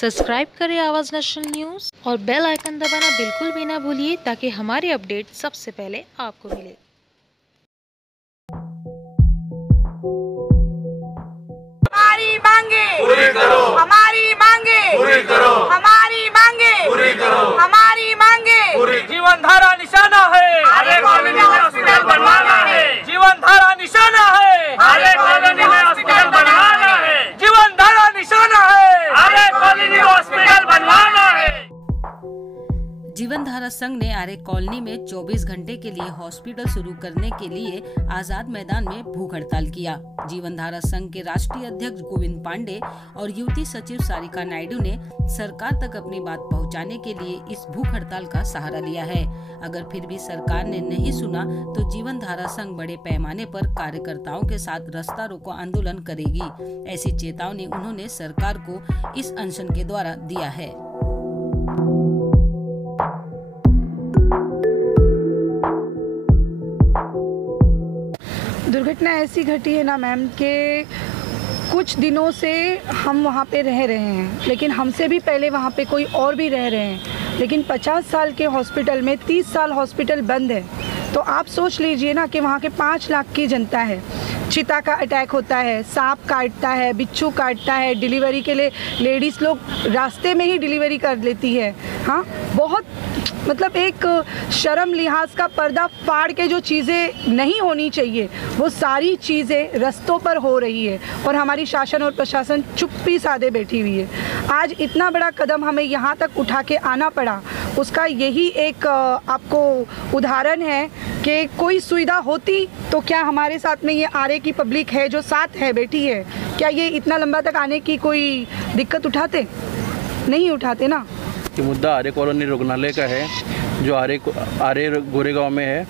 Subscribe करें आवाज़ national news और बेल आइकन दबाना बिल्कुल भी ना भूलिए ताकि हमारी अपडेट सबसे पहले आपको मिले। हमारी मांगे पूरी करो, हमारी मांगे पूरी करो, हमारी मांगे पूरी करो, हमारी मांगे पूरी जीवन धारा निशाना है, हरे कॉलोनी में हॉस्पिटल बनवाना है। जीवन धारा निशाना है, हरे कॉलोनी में हॉस्पिटल बनवाना है। जीवन धारा निशाना है, हरे कॉलोनी में हॉस्पिटल बनवाना है। जीवन धारा संघ ने आरे कॉलोनी में 24 घंटे के लिए हॉस्पिटल शुरू करने के लिए आजाद मैदान में भूख हड़ताल किया। जीवन धारा संघ के राष्ट्रीय अध्यक्ष गोविंद पांडे और युवती सचिव सारिका नायडू ने सरकार तक अपनी बात पहुंचाने के लिए इस भूख हड़ताल का सहारा लिया है। अगर फिर भी सरकार ने नहीं सुना तो जीवन धारा संघ बड़े पैमाने पर कार्यकर्ताओं के साथ रास्ता रोको आंदोलन करेगी। ऐसी चेतावनी उन्होंने सरकार को इस अनशन के द्वारा दिया है। दुर्घटना ऐसी घटी है ना मैम कि कुछ दिनों से हम वहाँ पे रह रहे हैं, लेकिन हमसे भी पहले वहाँ पे कोई और भी रह रहे हैं, लेकिन 50 साल के हॉस्पिटल में 30 साल हॉस्पिटल बंद है। तो आप सोच लीजिए ना कि वहाँ के 5 लाख की जनता है। चीता का अटैक होता है, सांप काटता है, बिच्छू काटता है, डिलीवरी के लिए लेडीज़ लोग रास्ते में ही डिलीवरी कर लेती है। हाँ, बहुत मतलब एक शर्म लिहाज का पर्दा फाड़ के जो चीज़ें नहीं होनी चाहिए वो सारी चीज़ें रस्तों पर हो रही है और हमारी शासन और प्रशासन चुप्पी साधे बैठी हुई है। आज इतना बड़ा कदम हमें यहाँ तक उठा के आना पड़ा, उसका यही एक आपको उदाहरण है कि कोई सुविधा होती तो क्या हमारे साथ में ये आरे की पब्लिक है जो साथ है बैठी है, क्या ये इतना लंबा तक आने की कोई दिक्कत उठाते? नहीं उठाते ना। कि मुद्दा आरे कॉलोनी रुग्णालय का है जो आरे गोरेगांव में है।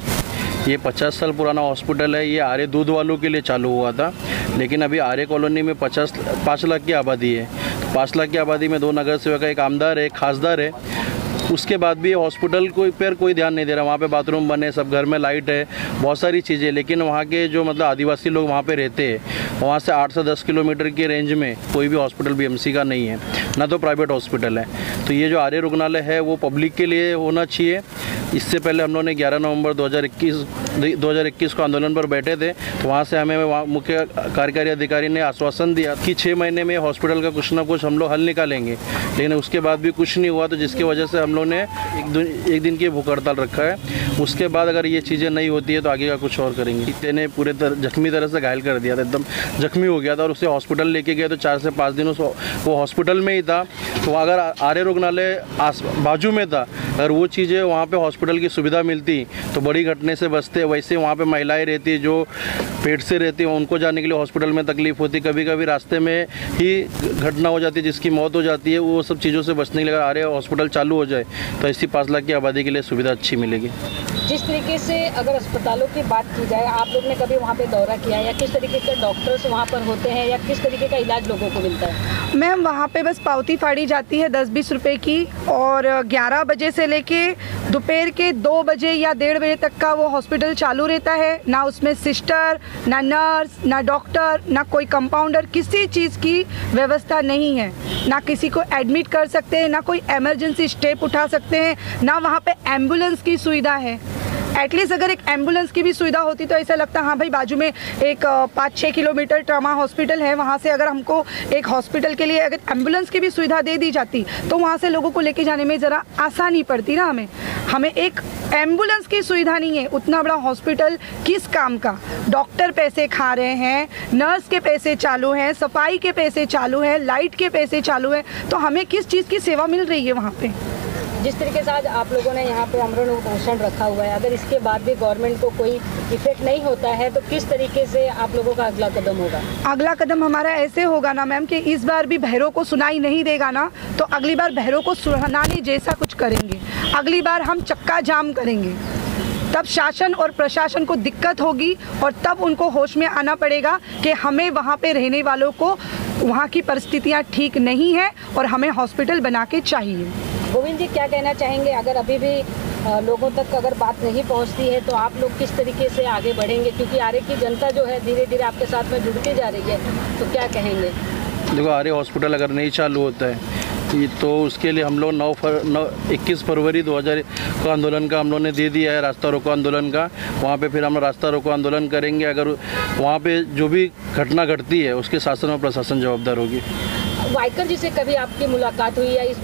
ये 50 साल पुराना हॉस्पिटल है। ये आरे दूध वालों के लिए चालू हुआ था, लेकिन अभी आरे कॉलोनी में 5 लाख की आबादी है। तो 5 लाख की आबादी में 2 नगर सेवक, एक आमदार है, एक खासदार है। उसके बाद भी हॉस्पिटल पर कोई ध्यान नहीं दे रहा। वहाँ पे बाथरूम बने, सब घर में लाइट है, बहुत सारी चीज़ें, लेकिन वहाँ के जो मतलब आदिवासी लोग वहाँ पे रहते हैं, वहाँ से 8 से 10 किलोमीटर की रेंज में कोई भी हॉस्पिटल बीएमसी का नहीं है, ना तो प्राइवेट हॉस्पिटल है। तो ये जो आर्य रुग्णालय है वो पब्लिक के लिए होना चाहिए। इससे पहले हम लोगों ने 11 नवंबर 2021 को आंदोलन पर बैठे थे, तो वहाँ से हमें मुख्य कार्यकारी अधिकारी ने आश्वासन दिया कि 6 महीने में हॉस्पिटल का कुछ ना कुछ हम लोग हल निकालेंगे, लेकिन उसके बाद भी कुछ नहीं हुआ। तो जिसकी वजह से हम लोग ने एक दिन की भूख हड़ताल रखा है। उसके बाद अगर ये चीज़ें नहीं होती है तो आगे का कुछ और करेंगे। इतने ने पूरे जख्मी तरह से घायल कर दिया था, एकदम जख्मी हो गया था, और उसे हॉस्पिटल लेके गए तो 4 से 5 दिन वो हॉस्पिटल में ही था। तो अगर आर्य रुग्णालय बाजू में था, अगर वो चीज़ें वहाँ पे हॉस्पिटल की सुविधा मिलती तो बड़ी घटने से बचते। वैसे वहाँ पे महिलाएं रहती जो पेट से रहती, उनको जाने के लिए हॉस्पिटल में तकलीफ होती, कभी कभी रास्ते में ही घटना हो जाती है जिसकी मौत हो जाती है। वो सब चीज़ों से बचने के लिए आर्य हॉस्पिटल चालू हो जाए तो ऐसी 5 लाख की आबादी के लिए सुविधा अच्छी मिलेगी। जिस तरीके से अगर अस्पतालों की बात की जाए, आप लोग ने कभी वहाँ पे दौरा किया या किस तरीके के डॉक्टर्स वहाँ पर होते हैं या किस तरीके का इलाज लोगों को मिलता है? मैम, वहाँ पे बस पावती फाड़ी जाती है 10-20 रुपए की, और 11 बजे से लेके दोपहर के 2 बजे या 1:30 बजे तक का वो हॉस्पिटल चालू रहता है। ना उसमें सिस्टर, ना नर्स, ना डॉक्टर, ना कोई कंपाउंडर, किसी चीज़ की व्यवस्था नहीं है। ना किसी को एडमिट कर सकते हैं, ना कोई इमरजेंसी स्टेप उठा सकते हैं, ना वहाँ पे एम्बुलेंस की सुविधा है। एटलीस्ट अगर एक एम्बुलेंस की भी सुविधा होती तो ऐसा लगता हाँ भाई बाजू में एक 5-6 किलोमीटर ट्रामा हॉस्पिटल है, वहाँ से अगर हमको एक हॉस्पिटल के लिए अगर एम्बुलेंस की भी सुविधा दे दी जाती तो वहाँ से लोगों को लेके जाने में ज़रा आसानी पड़ती ना। हमें एक एम्बुलेंस की सुविधा नहीं है। उतना बड़ा हॉस्पिटल किस काम का? डॉक्टर पैसे खा रहे हैं, नर्स के पैसे चालू हैं, सफाई के पैसे चालू हैं, लाइट के पैसे चालू हैं, तो हमें किस चीज़ की सेवा मिल रही है वहाँ पे? जिस तरीके से आज आप लोगों ने यहाँ पे अमरण उपोषण रखा हुआ है, अगर इसके बाद भी गवर्नमेंट को कोई इफेक्ट नहीं होता है तो किस तरीके से आप लोगों का अगला कदम होगा? अगला कदम हमारा ऐसे होगा ना मैम कि इस बार भी भैरों को सुनाई नहीं देगा ना, तो अगली बार भैरों को सुनाने जैसा कुछ करेंगे। अगली बार हम चक्का जाम करेंगे, तब शासन और प्रशासन को दिक्कत होगी और तब उनको होश में आना पड़ेगा कि हमें वहाँ पे रहने वालों को वहाँ की परिस्थितियाँ ठीक नहीं है और हमें हॉस्पिटल बना के चाहिए। गोविंद जी, क्या कहना चाहेंगे? अगर अभी भी लोगों तक अगर बात नहीं पहुंचती है तो आप लोग किस तरीके से आगे बढ़ेंगे? क्योंकि आरे की जनता जो है धीरे धीरे आपके साथ में जुड़ती जा रही है, तो क्या कहेंगे? देखो, आरे हॉस्पिटल अगर नहीं चालू होता है तो उसके लिए हम लोग 21 फरवरी 2000 को आंदोलन का हम लोग ने दे दिया है, रास्ता रोको आंदोलन का। वहाँ पे फिर हम रास्ता रोको आंदोलन करेंगे। अगर वहाँ पे जो भी घटना घटती है उसके शासन और प्रशासन जवाबदार होगी। वाइकर जी से कभी आपकी मुलाकात हुई या इस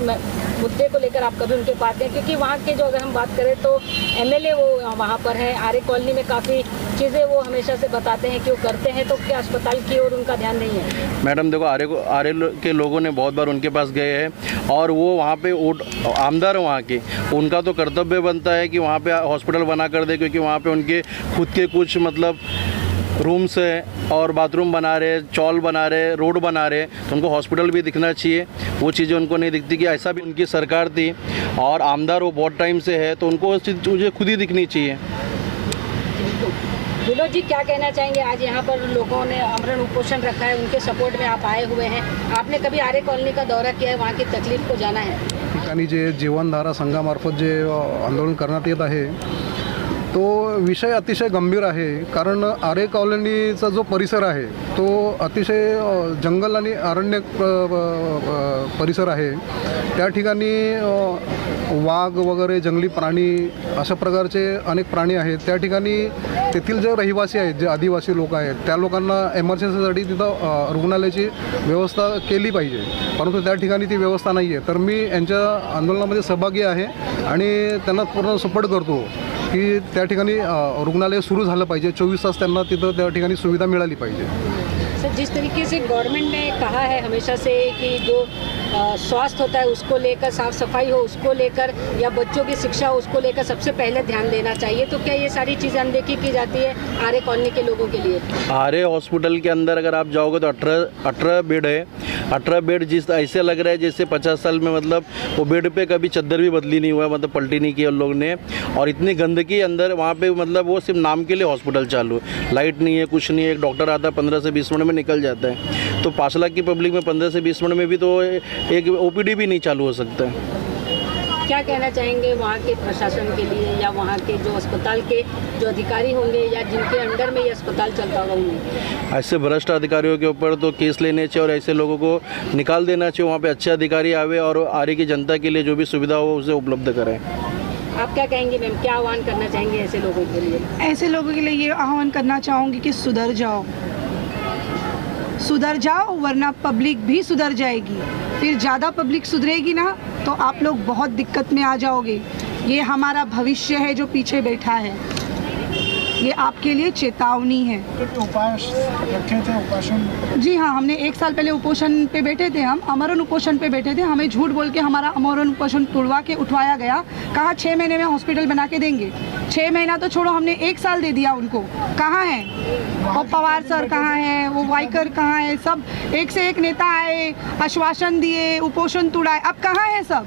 मुद्दे को लेकर आप कभी उनके पास गए? क्योंकि वहाँ के जो अगर हम बात करें तो एमएलए वो वहाँ पर हैं, आर्य कॉलोनी में काफ़ी चीज़ें वो हमेशा से बताते हैं कि वो करते हैं, तो क्या अस्पताल की ओर उनका ध्यान नहीं है? मैडम देखो, आर्य के लोगों ने बहुत बार उनके पास गए हैं और वो वहाँ पे आमदार वहाँ के, उनका तो कर्तव्य बनता है कि वहाँ पे हॉस्पिटल बना कर दे, क्योंकि वहाँ पे उनके खुद के कुछ मतलब रूम्स है और बाथरूम बना रहे, चौल बना रहे, रोड बना रहे, तो उनको हॉस्पिटल भी दिखना चाहिए। वो चीज़ें उनको नहीं दिखती कि ऐसा भी उनकी सरकार थी और आमदार वो बहुत टाइम से है, तो उनको मुझे खुद ही दिखनी चाहिए। विनोद जी, क्या कहना चाहेंगे? आज यहाँ पर लोगों ने आमरण उपोषण रखा है, उनके सपोर्ट में आप आए हुए हैं। आपने कभी आर्य कॉलोनी का दौरा किया है, वहाँ की तकलीफ को जाना है? ठिकाणी जे जीवनधारा संघामार्फत जे आंदोलन करण्यात येत आहे तो विषय अतिशय गंभीर आहे, कारण आर्य कॉलनीचा जो परिसर आहे तो अतिशय जंगल आणि अरण्य परिसर आहे। त्या ठिकाणी वाघ वगैरे जंगली प्राणी अशा प्रकारचे अनेक प्राणी आहेत। त्या ठिकाणी तेथील जे रहिवासी आहेत, जे आदिवासी लोक आहेत, त्या लोकांना एमर्जन्सीसाठी तिथं रुग्णालयाची व्यवस्था केली पाहिजे, परंतु त्या ठिकाणी ती व्यवस्था नाही आहे। तर मी यांच्या आंदोलनामध्ये सहभागी आहे आणि त्यांना पूर्ण सपोर्ट करतो की त्या ठिकाणी रुग्णालय सुरू झालं पाहिजे, 24 तास त्यांना तिथं त्या ठिकाणी सुविधा मिळाली पाहिजे। सर, जिस तरीके से गवर्नमेंट ने कहा है हमेशा से कि जो स्वास्थ्य होता है उसको लेकर, साफ सफाई हो उसको लेकर, या बच्चों की शिक्षा हो उसको लेकर सबसे पहले ध्यान देना चाहिए, तो क्या ये सारी चीज़ें अनदेखी की जाती है आर्य कॉलोनी के लोगों के लिए? आर्य हॉस्पिटल के अंदर अगर आप जाओगे तो 18 बेड है। 18 बेड जिस ऐसे लग रहा है जैसे 50 साल में मतलब वो बेड पे कभी चद्दर भी बदली नहीं हुआ है, मतलब पलटी नहीं की उन लोग ने। और इतनी गंदगी अंदर वहाँ पे, मतलब वो सिर्फ नाम के लिए हॉस्पिटल चालू है, लाइट नहीं है, कुछ नहीं है। एक डॉक्टर आता है 15 से 20 मिनट में निकल जाता है, तो 5 लाख की पब्लिक में 15 से 20 मिनट में भी तो एक ओपीडी भी नहीं चालू हो सकता है। क्या कहना चाहेंगे वहाँ के प्रशासन के लिए, या वहाँ के जो अस्पताल के जो अधिकारी होंगे या जिनके अंडर में ये अस्पताल चलता होगा उन्हें? ऐसे भ्रष्ट अधिकारियों के ऊपर तो केस लेने चाहिए और ऐसे लोगों को निकाल देना चाहिए। वहाँ पे अच्छे अधिकारी आवे और आर्य की जनता के लिए जो भी सुविधा हो उसे उपलब्ध कराएं। आप क्या कहेंगे मैम, क्या आह्वान करना चाहेंगे ऐसे लोगों के लिए? ऐसे लोगों के लिए ये आह्वान करना चाहूँगी कि सुधर जाओ, सुधर जाओ, वरना पब्लिक भी सुधर जाएगी। फिर ज़्यादा पब्लिक सुधरेगी ना तो आप लोग बहुत दिक्कत में आ जाओगे। ये हमारा भविष्य है जो पीछे बैठा है, ये आपके लिए चेतावनी है। उपवास रखे थे, उपोषण? जी हाँ, हमने 1 साल पहले उपोषण पे बैठे थे, हम अमरण उपोषण पे बैठे थे। हमें झूठ बोल के हमारा अमरण उपोषण तुड़वा के उठवाया गया, कहा 6 महीने में हॉस्पिटल बना के देंगे। 6 महीना तो छोड़ो, हमने 1 साल दे दिया उनको। कहाँ है वो पवार सर, कहाँ है वो वाइकर, कहाँ है? सब एक से एक नेता आए, आश्वासन दिए, उपोषण तुड़ाए, अब कहाँ है सब?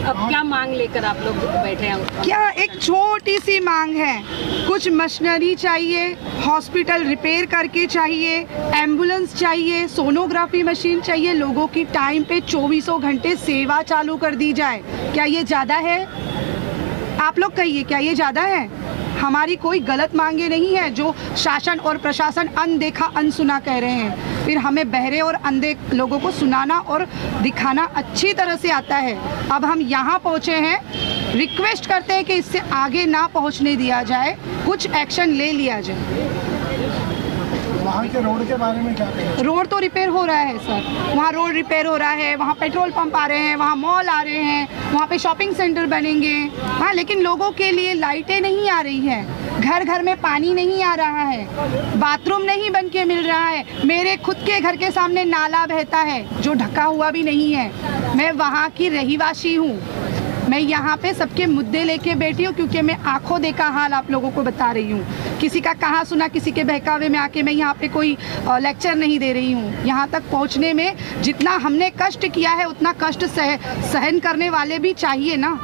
अब क्या मांग लेकर आप लोग बैठे हैं? क्या एक छोटी सी मांग है, कुछ मशीनरी चाहिए, हॉस्पिटल रिपेयर करके चाहिए, एम्बुलेंस चाहिए, सोनोग्राफी मशीन चाहिए, लोगों की टाइम पे 24 घंटे सेवा चालू कर दी जाए। क्या ये ज़्यादा है? आप लोग कहिए, क्या ये ज़्यादा है? हमारी कोई गलत मांगे नहीं है जो शासन और प्रशासन अनदेखा अनसुना कह रहे हैं। फिर हमें बहरे और अंधे लोगों को सुनाना और दिखाना अच्छी तरह से आता है। अब हम यहाँ पहुँचे हैं, रिक्वेस्ट करते हैं कि इससे आगे ना पहुँचने दिया जाए, कुछ एक्शन ले लिया जाए। वहाँ के रोड के बारे में क्या कहें? रोड तो रिपेयर हो रहा है सर, वहाँ रोड रिपेयर हो रहा है, वहाँ पेट्रोल पंप आ रहे हैं, वहाँ मॉल आ रहे हैं, वहाँ पे शॉपिंग सेंटर बनेंगे। हाँ, लेकिन लोगों के लिए लाइटें नहीं आ रही हैं, घर घर में पानी नहीं आ रहा है, बाथरूम नहीं बन के मिल रहा है। मेरे खुद के घर के सामने नाला बहता है जो ढका हुआ भी नहीं है। मैं वहाँ की रहिवासी हूँ, मैं यहाँ पे सबके मुद्दे लेके बैठी हूँ, क्योंकि मैं आंखों देखा हाल आप लोगों को बता रही हूँ। किसी का कहाँ सुना, किसी के बहकावे में आके मैं यहाँ पे कोई लेक्चर नहीं दे रही हूँ। यहाँ तक पहुँचने में जितना हमने कष्ट किया है उतना कष्ट सहन करने वाले भी चाहिए ना।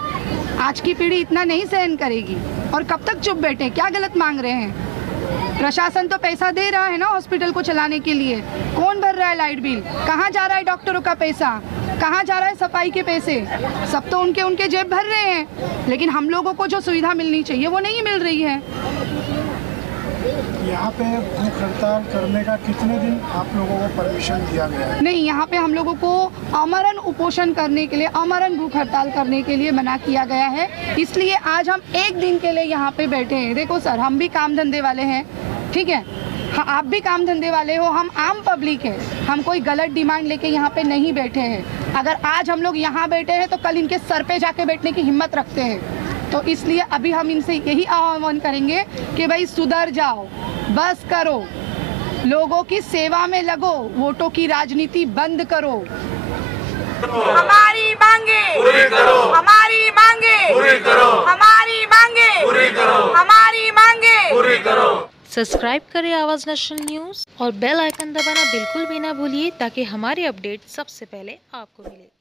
आज की पीढ़ी इतना नहीं सहन करेगी। और कब तक चुप बैठे? क्या गलत मांग रहे हैं? प्रशासन तो पैसा दे रहा है ना हॉस्पिटल को चलाने के लिए, कौन भर रहा है लाइट बिल? कहाँ जा रहा है डॉक्टरों का पैसा? कहाँ जा रहा है सफाई के पैसे? सब तो उनके जेब भर रहे हैं, लेकिन हम लोगों को जो सुविधा मिलनी चाहिए वो नहीं मिल रही है। यहाँ पे भूख हड़ताल करने का कितने दिन आप लोगों को परमिशन दिया गया है? नहीं, यहाँ पे हम लोगों को आमरण उपोषण करने के लिए, आमरण भूख हड़ताल करने के लिए मना किया गया है। इसलिए आज हम एक दिन के लिए यहाँ पे बैठे हैं। देखो सर, हम भी काम धंधे वाले हैं, ठीक है, हाँ, आप भी काम धंधे वाले हो, हम आम पब्लिक है, हम कोई गलत डिमांड लेके यहाँ पे नहीं बैठे हैं। अगर आज हम लोग यहाँ बैठे हैं तो कल इनके सर पे जाके बैठने की हिम्मत रखते हैं। तो इसलिए अभी हम इनसे यही आह्वान करेंगे कि भाई सुधर जाओ, बस करो, लोगों की सेवा में लगो, वोटों की राजनीति बंद करो। हमारी मांगे पूरी करो, हमारी मांगे पूरी करो, हमारी मांगे पूरी करो, हमारी मांगे पूरी करो। सब्सक्राइब करें आवाज नेशनल न्यूज और बेल आइकन दबाना बिल्कुल भी ना भूलिए ताकि हमारे अपडेट सबसे पहले आपको मिले।